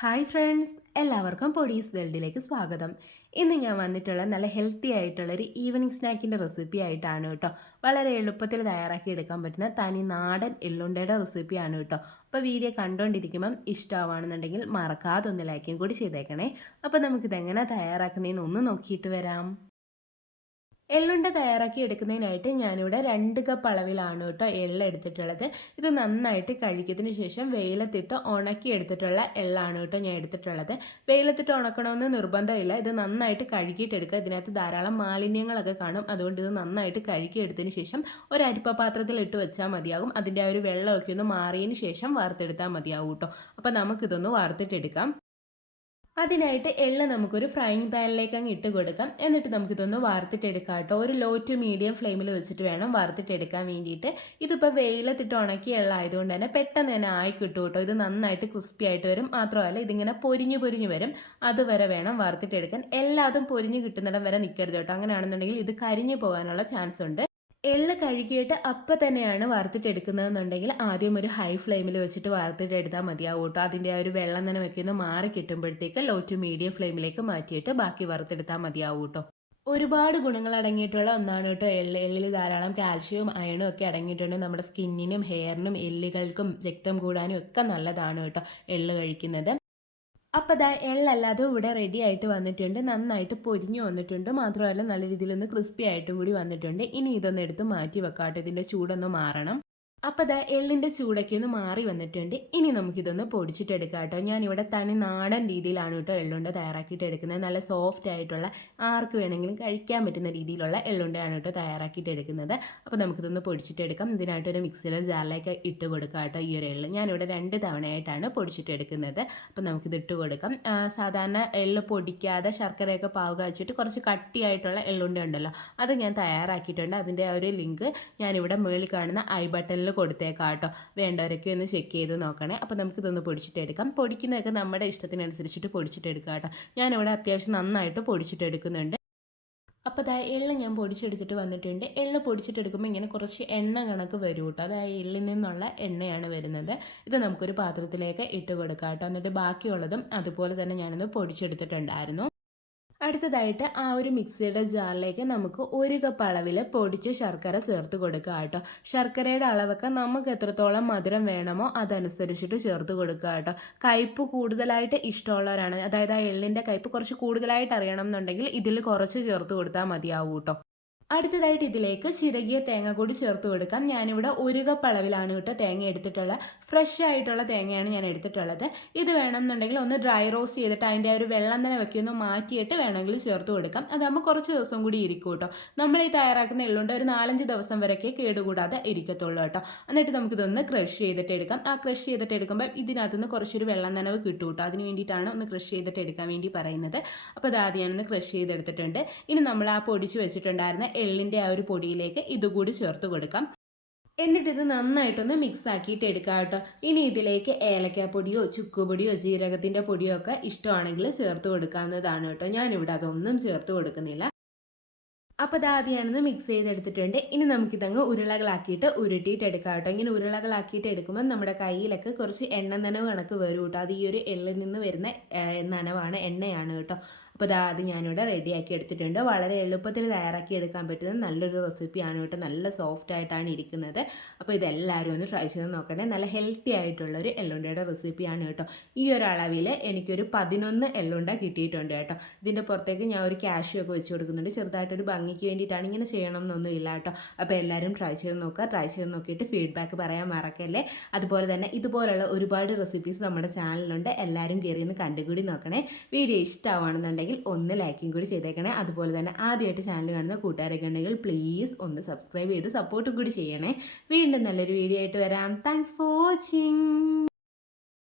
Hi friends, എല്ലാവർക്കും പൊടീസ് വേൾഡിലേക്ക് സ്വാഗതം. ഇന്ന് ഞാൻ വന്നിട്ടുള്ള നല്ല ഹെൽത്തി ആയിട്ടുള്ളൊരു ഈവനിങ് സ്നാക്കിൻ്റെ റെസിപ്പി ആയിട്ടാണ് കേട്ടോ. വളരെ എളുപ്പത്തിൽ തയ്യാറാക്കി എടുക്കാൻ പറ്റുന്ന തനി നാടൻ എള്ളുണ്ടയുടെ റെസിപ്പിയാണ് കേട്ടോ. അപ്പോൾ വീഡിയോ കണ്ടുകൊണ്ടിരിക്കുമ്പം ഇഷ്ടമാണെന്നുണ്ടെങ്കിൽ മറക്കാതെ ഒന്ന് ലൈക്കും കൂടി ചെയ്തേക്കണേ. അപ്പോൾ നമുക്കിതെങ്ങനെ തയ്യാറാക്കുന്നതെന്ന് ഒന്ന് നോക്കിയിട്ട് വരാം. എള്ളുണ്ട തയ്യാറാക്കി എടുക്കുന്നതിനായിട്ട് ഞാനിവിടെ 2 കപ്പ് അളവിലാണ് കേട്ടോ എള്ള് എടുത്തിട്ടുള്ളത്. ഇത് നന്നായിട്ട് കഴുകിയതിന് ശേഷം വെയിലത്തിട്ട് ഉണക്കി എടുത്തിട്ടുള്ള എള്ളാണ് കേട്ടോ ഞാൻ എടുത്തിട്ടുള്ളത്. വെയിലത്തിട്ട് ഉണക്കണമെന്ന് നിർബന്ധമില്ല. ഇത് നന്നായിട്ട് കഴുകിയിട്ടെടുക്കുക. ഇതിനകത്ത് ധാരാളം മാലിന്യങ്ങളൊക്കെ കാണും. അതുകൊണ്ട് ഇത് നന്നായിട്ട് കഴുകിയെടുത്തതിന് ശേഷം ഒരു അരിപ്പ പാത്രത്തിൽ ഇട്ട് വെച്ചാൽ മതിയാകും. അതിൻ്റെ ആ ഒരു വെള്ളമൊക്കെ ഒന്ന് മാറിയതിന് ശേഷം വറുത്തെടുത്താൽ മതിയാവും കേട്ടോ. അപ്പോൾ നമുക്കിതൊന്ന് വറുത്തിട്ടെടുക്കാം. അതിനായിട്ട് എള്ള് നമുക്കൊരു ഫ്രൈയിങ് പാനിലേക്ക് അങ്ങ് ഇട്ട് കൊടുക്കാം. എന്നിട്ട് നമുക്കിതൊന്ന് വറുത്തിട്ടെടുക്കാം കേട്ടോ. ഒരു ലോ ടു മീഡിയം ഫ്ലെയിമിൽ വെച്ചിട്ട് വേണം വറുത്തിട്ടെടുക്കാൻ വേണ്ടിയിട്ട്. ഇതിപ്പോൾ വെയിലത്തിട്ട് ഉണക്കിയ എള്ളായതുകൊണ്ട് തന്നെ പെട്ടെന്ന് തന്നെ ആയി കിട്ടും കേട്ടോ. ഇത് നന്നായിട്ട് ക്രിസ്പി ആയിട്ട് വരും. മാത്രമല്ല ഇതിങ്ങനെ പൊരിഞ്ഞ് വരും. അതുവരെ വേണം വറുത്തിട്ടെടുക്കാൻ. എല്ലാതും പൊരിഞ്ഞ് കിട്ടുന്നിടം വരെ നിൽക്കരുത് കേട്ടോ. അങ്ങനെയാണെന്നുണ്ടെങ്കിൽ ഇത് കരിഞ്ഞു പോകാനുള്ള ചാൻസ് ഉണ്ട്. എള്ള് കഴുകിയിട്ട് അപ്പം തന്നെയാണ് വറുത്തിട്ടെടുക്കുന്നതെന്നുണ്ടെങ്കിൽ ആദ്യം ഒരു ഹൈ ഫ്ലെയിമിൽ വെച്ചിട്ട് വറുത്തിട്ടെടുത്താൽ മതിയാവും കേട്ടോ. അതിൻ്റെ ആ ഒരു വെള്ളം തന്നെ വെക്കുന്ന മാറി കിട്ടുമ്പോഴത്തേക്ക് ലോ ടു മീഡിയം ഫ്ലെയിമിലേക്ക് മാറ്റിയിട്ട് ബാക്കി വറുത്തെടുത്താൽ മതിയാവും കേട്ടോ. ഒരുപാട് ഗുണങ്ങൾ അടങ്ങിയിട്ടുള്ള ഒന്നാണ് കേട്ടോ എള്ള്. എള്ളിൽ ധാരാളം കാൽഷ്യവും അയണും ഒക്കെ അടങ്ങിയിട്ടുണ്ട്. നമ്മുടെ സ്കിന്നിനും ഹെയറിനും എല്ലുകൾക്കും രക്തം കൂടാനും ഒക്കെ നല്ലതാണ് കേട്ടോ എള്ള് കഴിക്കുന്നത്. അപ്പോൾ ദാ എള്ളല്ലാതും ഇവിടെ റെഡി ആയിട്ട് വന്നിട്ടുണ്ട്. നന്നായിട്ട് പൊരിഞ്ഞു വന്നിട്ടുണ്ട്. മാത്രമല്ല നല്ല രീതിയിലൊന്ന് ക്രിസ്പി ആയിട്ടും കൂടി വന്നിട്ടുണ്ട്. ഇനി ഇതൊന്ന് എടുത്ത് മാറ്റി വെക്കാട്ടോ. ഇതിൻ്റെ ചൂടൊന്ന് മാറണം. അപ്പോൾ ദാ എള്ളിൻ്റെ ചൂടൊക്കെ ഒന്ന് മാറി വന്നിട്ടുണ്ട്. ഇനി നമുക്കിതൊന്ന് പൊടിച്ചിട്ടെടുക്കാം കേട്ടോ. ഞാനിവിടെ തനി നാടൻ രീതിയിലാണ് കേട്ടോ എള്ളുണ്ട തയ്യാറാക്കിയിട്ട് എടുക്കുന്നത്. നല്ല സോഫ്റ്റ് ആയിട്ടുള്ള ആർക്ക് വേണമെങ്കിലും കഴിക്കാൻ പറ്റുന്ന രീതിയിലുള്ള എള്ളുണ്ടയാണ് കേട്ടോ തയ്യാറാക്കിയിട്ട് എടുക്കുന്നത്. അപ്പോൾ നമുക്കിതൊന്ന് പൊടിച്ചിട്ടെടുക്കാം. ഇതിനായിട്ടൊരു മിക്സിയിലെ ജാറിലേക്ക് ഇട്ട് കൊടുക്കാം കേട്ടോ ഈ ഒരു എള്ള്. ഞാനിവിടെ 2 തവണയായിട്ടാണ് പൊടിച്ചിട്ടെടുക്കുന്നത്. അപ്പോൾ നമുക്കിത് ഇട്ട് കൊടുക്കാം. സാധാരണ എള്ള് പൊടിക്കാതെ ശർക്കരയൊക്കെ പാവ് കാച്ചിട്ട് കുറച്ച് കട്ടിയായിട്ടുള്ള എള്ളുണ്ട ഉണ്ടല്ലോ, അത് ഞാൻ തയ്യാറാക്കിയിട്ടുണ്ട്. അതിൻ്റെ ആ ഒരു ലിങ്ക് ഞാനിവിടെ മുകളിൽ കാണുന്ന ഐ ബട്ടണിൽ കൊടുത്തേക്കാം കേട്ടോ. വേണ്ടവരൊക്കെ ഒന്ന് ചെക്ക് ചെയ്ത് നോക്കണേ. അപ്പോൾ നമുക്കിതൊന്ന് പൊടിച്ചിട്ടെടുക്കാം. പൊടിക്കുന്നതൊക്കെ നമ്മുടെ ഇഷ്ടത്തിനനുസരിച്ചിട്ട് പൊടിച്ചിട്ടെടുക്കാം കേട്ടോ. ഞാനിവിടെ അത്യാവശ്യം നന്നായിട്ട് പൊടിച്ചിട്ടെടുക്കുന്നുണ്ട്. അപ്പോൾ എള്ള് ഞാൻ പൊടിച്ചെടുത്തിട്ട് വന്നിട്ടുണ്ട്. എള്ള് പൊടിച്ചിട്ടെടുക്കുമ്പോൾ ഇങ്ങനെ കുറച്ച് എണ്ണ കണക്ക് വരും കേട്ടോ. അതായത് എള്ളിൽ നിന്നുള്ള എണ്ണയാണ് വരുന്നത്. ഇത് നമുക്കൊരു പാത്രത്തിലേക്ക് ഇട്ട് കൊടുക്കാം കേട്ടോ. എന്നിട്ട് ബാക്കിയുള്ളതും അതുപോലെ തന്നെ ഞാനൊന്ന് പൊടിച്ചെടുത്തിട്ടുണ്ടായിരുന്നു. അടുത്തതായിട്ട് ആ ഒരു മിക്സിയുടെ ജാറിലേക്ക് നമുക്ക് 1 കപ്പ് അളവിൽ പൊടിച്ച് ശർക്കര ചേർത്ത് കൊടുക്കുക കേട്ടോ. ശർക്കരയുടെ അളവൊക്കെ നമുക്ക് എത്രത്തോളം മധുരം വേണമോ അതനുസരിച്ചിട്ട് ചേർത്ത് കൊടുക്കുക കേട്ടോ. കയ്പ്പ് കൂടുതലായിട്ട് ഇഷ്ടമുള്ളവരാണ്, അതായത് ആ എള്ളിൻ്റെ കയ്പ്പ് കുറച്ച് കൂടുതലായിട്ട് അറിയണം എന്നുണ്ടെങ്കിൽ ഇതിൽ കുറച്ച് ചേർത്ത് കൊടുത്താൽ മതിയാവും കേട്ടോ. അടുത്തതായിട്ട് ഇതിലേക്ക് ചിരകിയ തേങ്ങ കൂടി ചേർത്ത് കൊടുക്കാം. ഞാനിവിടെ 1 കപ്പ് അളവിലാണ് കേട്ടോ തേങ്ങ എടുത്തിട്ടുള്ളത്. ഫ്രഷ് ആയിട്ടുള്ള തേങ്ങയാണ് ഞാൻ എടുത്തിട്ടുള്ളത്. ഇത് വേണമെന്നുണ്ടെങ്കിൽ ഒന്ന് ഡ്രൈ റോസ്റ്റ് ചെയ്തിട്ട് അതിൻ്റെ ഒരു വെള്ളം തന്നെ വെക്കൊന്ന് മാറ്റിയിട്ട് വേണമെങ്കിൽ ചേർത്ത് കൊടുക്കാം. അതാകുമ്പോൾ കുറച്ച് ദിവസം കൂടി ഇരിക്കും കേട്ടോ. നമ്മൾ ഈ തയ്യാറാക്കുന്ന എള്ളുണ്ട് ഒരു 4-5 ദിവസം വരെയൊക്കെ കേടുകൂടാതെ ഇരിക്കത്തുള്ളൂ കേട്ടോ. എന്നിട്ട് നമുക്കിതൊന്ന് ക്രഷ് ചെയ്തിട്ട് എടുക്കാം. ആ ക്രഷ് ചെയ്തിട്ട് എടുക്കുമ്പോൾ ഇതിനകത്തുനിന്ന് കുറച്ചൊരു വെള്ളം നനവ് കിട്ടും കേട്ടോ. അതിന് വേണ്ടിയിട്ടാണ് ഒന്ന് ക്രഷ് ചെയ്തിട്ട് എടുക്കാൻ വേണ്ടി പറയുന്നത്. അപ്പോൾ അത് ആദ്യം ഞാനൊന്ന് ക്രഷ് ചെയ്തെടുത്തിട്ടുണ്ട്. ഇനി നമ്മൾ ആ പൊടിച്ച് വെച്ചിട്ടുണ്ടായിരുന്ന എള്ളിൻ്റെ ആ ഒരു പൊടിയിലേക്ക് ഇതുകൂടി ചേർത്ത് കൊടുക്കാം. എന്നിട്ട് ഇത് നന്നായിട്ടൊന്ന് മിക്സ് ആക്കിയിട്ട് എടുക്കാം കേട്ടോ. ഇനി ഇതിലേക്ക് ഏലക്കാപ്പൊടിയോ ചുക്കുപൊടിയോ ജീരകത്തിൻ്റെ പൊടിയോ ഒക്കെ ഇഷ്ടമാണെങ്കിൽ ചേർത്ത് കൊടുക്കാവുന്നതാണ് കേട്ടോ. ഞാനിവിടെ അതൊന്നും ചേർത്ത് കൊടുക്കുന്നില്ല. അപ്പോൾ അത് ആദ്യം ഞാനൊന്ന് മിക്സ് ചെയ്തെടുത്തിട്ടുണ്ട്. ഇനി നമുക്കിതങ്ങ് ഉരുളകളാക്കിയിട്ട് ഉരുട്ടിയിട്ട് എടുക്കാം കേട്ടോ. ഇങ്ങനെ ഉരുളകളാക്കിയിട്ട് എടുക്കുമ്പോൾ നമ്മുടെ കയ്യിലൊക്കെ കുറച്ച് എണ്ണ നനവ് കണക്ക് വരും കേട്ടോ. അത് ഈ ഒരു എള്ളിൽ നിന്ന് വരുന്ന നനവാണ്, എണ്ണയാണ് കേട്ടോ. അപ്പോൾ അത് ഞാനിവിടെ റെഡിയാക്കി എടുത്തിട്ടുണ്ട്. വളരെ എളുപ്പത്തിൽ തയ്യാറാക്കി എടുക്കാൻ പറ്റുന്ന നല്ലൊരു റെസിപ്പിയാണ് കേട്ടോ. നല്ല സോഫ്റ്റ് ആയിട്ടാണ് ഇരിക്കുന്നത്. അപ്പോൾ ഇതെല്ലാവരും ഒന്ന് ട്രൈ ചെയ്ത് നോക്കണേ. നല്ല ഹെൽത്തി ആയിട്ടുള്ളൊരു എള്ളുണ്ടയുടെ റെസിപ്പിയാണ് കേട്ടോ. ഈ ഒരു അളവിൽ എനിക്കൊരു 11 എള്ളുണ്ട കിട്ടിയിട്ടുണ്ട് കേട്ടോ. ഇതിൻ്റെ പുറത്തേക്ക് ഞാൻ ഒരു കാഷ്യൂ ഒക്കെ വെച്ച് കൊടുക്കുന്നുണ്ട്. ചെറുതായിട്ടൊരു ഭംഗിക്ക് വേണ്ടിയിട്ടാണ്, ഇങ്ങനെ ചെയ്യണം എന്നൊന്നും ഇല്ല കേട്ടോ. അപ്പോൾ എല്ലാവരും ട്രൈ ചെയ്ത് നോക്കുക. ട്രൈ ചെയ്ത് നോക്കിയിട്ട് ഫീഡ്ബാക്ക് പറയാൻ മറക്കല്ലേ. അതുപോലെ തന്നെ ഇതുപോലുള്ള ഒരുപാട് റെസിപ്പീസ് നമ്മുടെ ചാനലിലുണ്ട്. എല്ലാവരും കയറി ഒന്ന് കണ്ടുകൂടി നോക്കണേ. വീഡിയോ ഇഷ്ടമാണെന്നുണ്ടെങ്കിൽ ഒന്ന് ലൈക്കും കൂടി ചെയ്തേക്കണേ. അതുപോലെ തന്നെ ആദ്യമായിട്ട് ചാനൽ കാണുന്ന കൂട്ടുകാരൊക്കെ ഉണ്ടെങ്കിൽ പ്ലീസ് ഒന്ന് സബ്സ്ക്രൈബ് ചെയ്ത് സപ്പോർട്ടും കൂടി ചെയ്യണേ. വീണ്ടും നല്ലൊരു വീഡിയോ ആയിട്ട് വരാം. Thanks for watching.